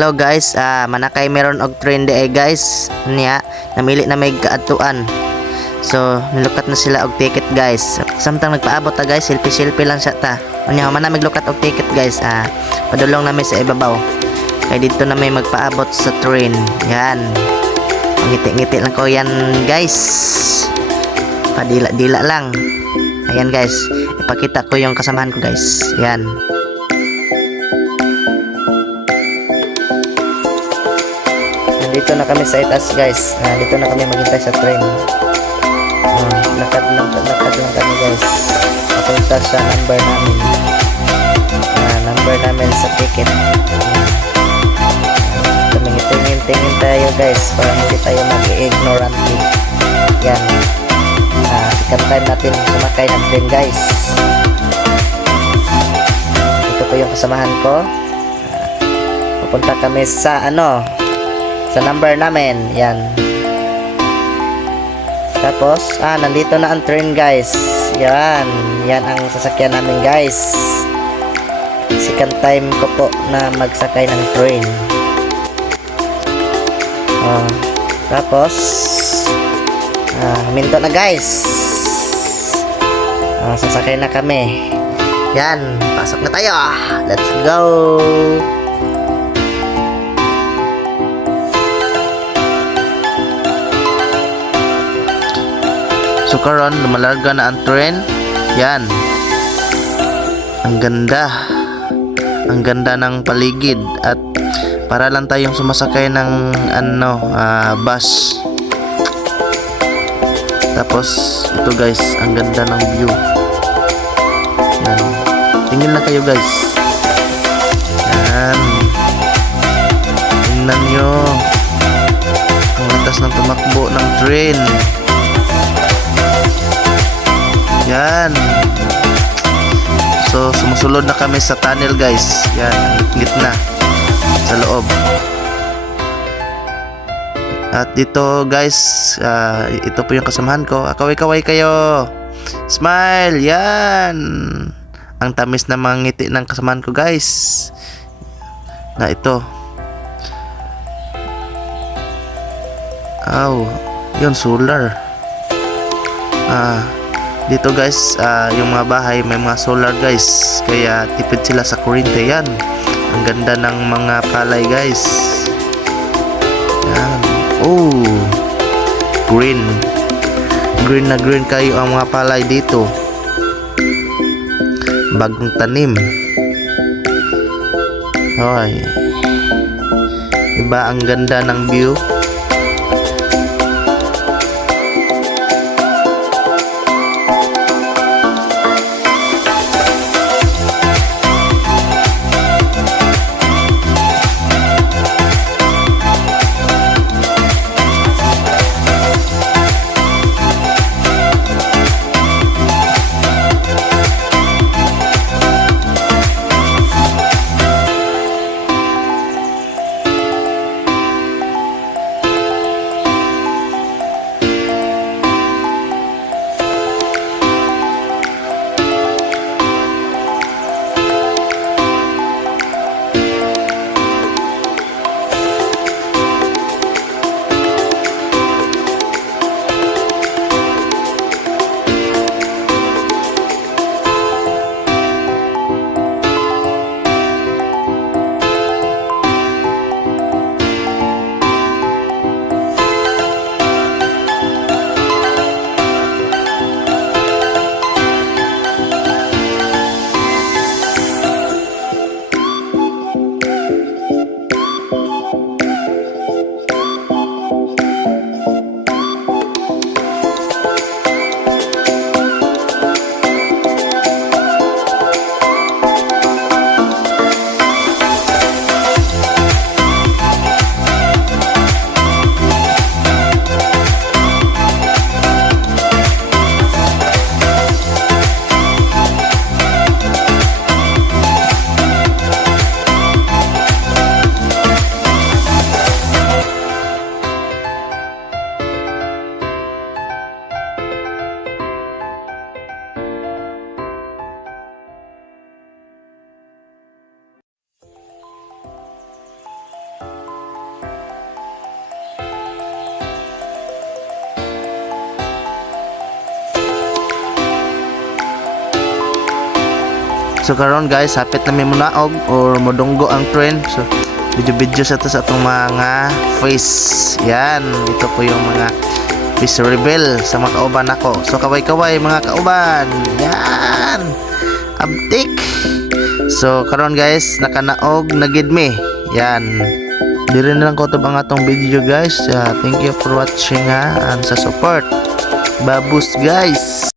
Hello guys, manakay meron og trend ay guys. Niya, namili na may kaadtuan. So, nilukat na sila og ticket guys. Samtang nagpaabot ta guys, selfie lang siya ta. Unya man na maglukat og ticket guys. Padulong na may sa ibabaw. Kay dito na may magpaabot sa train. Yan. Ngiti-ngiti lang ko yan guys. Padila-dila lang. Ayan guys, ipakita ko yung kasamahan ko guys. Yan. Dito na kami sa itaas guys. Dito na kami maghintay sa train. Lakad lang kami guys. Papunta sa number namin. Number namin sa ticket. Tumingin-tingin tayo guys para hindi tayo mag-ignorante. Yan. Second time natin sumakay ng train guys. Ito po yung kasamahan ko. Papunta kami sa sa number namin. Yan. Tapos, nandito na ang train guys. Yan. Yan ang sasakyan namin guys. Second time ko po na magsakay ng train. Tapos, minto na guys. Sasakay na kami. Yan. Pasok na tayo. Let's go. So karon lumalarga na ang train. Yan. Ang ganda. Ang ganda ng paligid at para lang tayong sumasakay ng bus. Tapos ito guys, ang ganda ng view. Yan. Tingin lang kayo guys. Yan. Tingnan nyo. Ang landas ng tumakbo ng train. Yan. So, sumusulod na kami sa tunnel guys. Yan, gitna sa loob. At dito guys, ito po yung kasamahan ko. Kaway-kaway kayo. Smile. Yan. Ang tamis na mga ngiti ng kasamahan ko guys. Na ito. Yun, solar. Dito guys, yung mga bahay may mga solar guys, kaya tipid sila sa kuryente. Yan, ang ganda ng mga palay guys. Yan. Green na green kayo ang mga palay dito. Bagong tanim. Iba ang ganda ng view. So karon guys, hapit na may munaog or modunggo ang train. So video sa to sa atong mga face. Yan, ito po yung mga face reveal sa mga kauban ako. So kaway-kaway mga kauban. Yan. Abtik. So karon guys, nakanaog na gid me. Yan. Diri na lang ko ang atong video guys. Thank you for watching and sa support. Babus guys.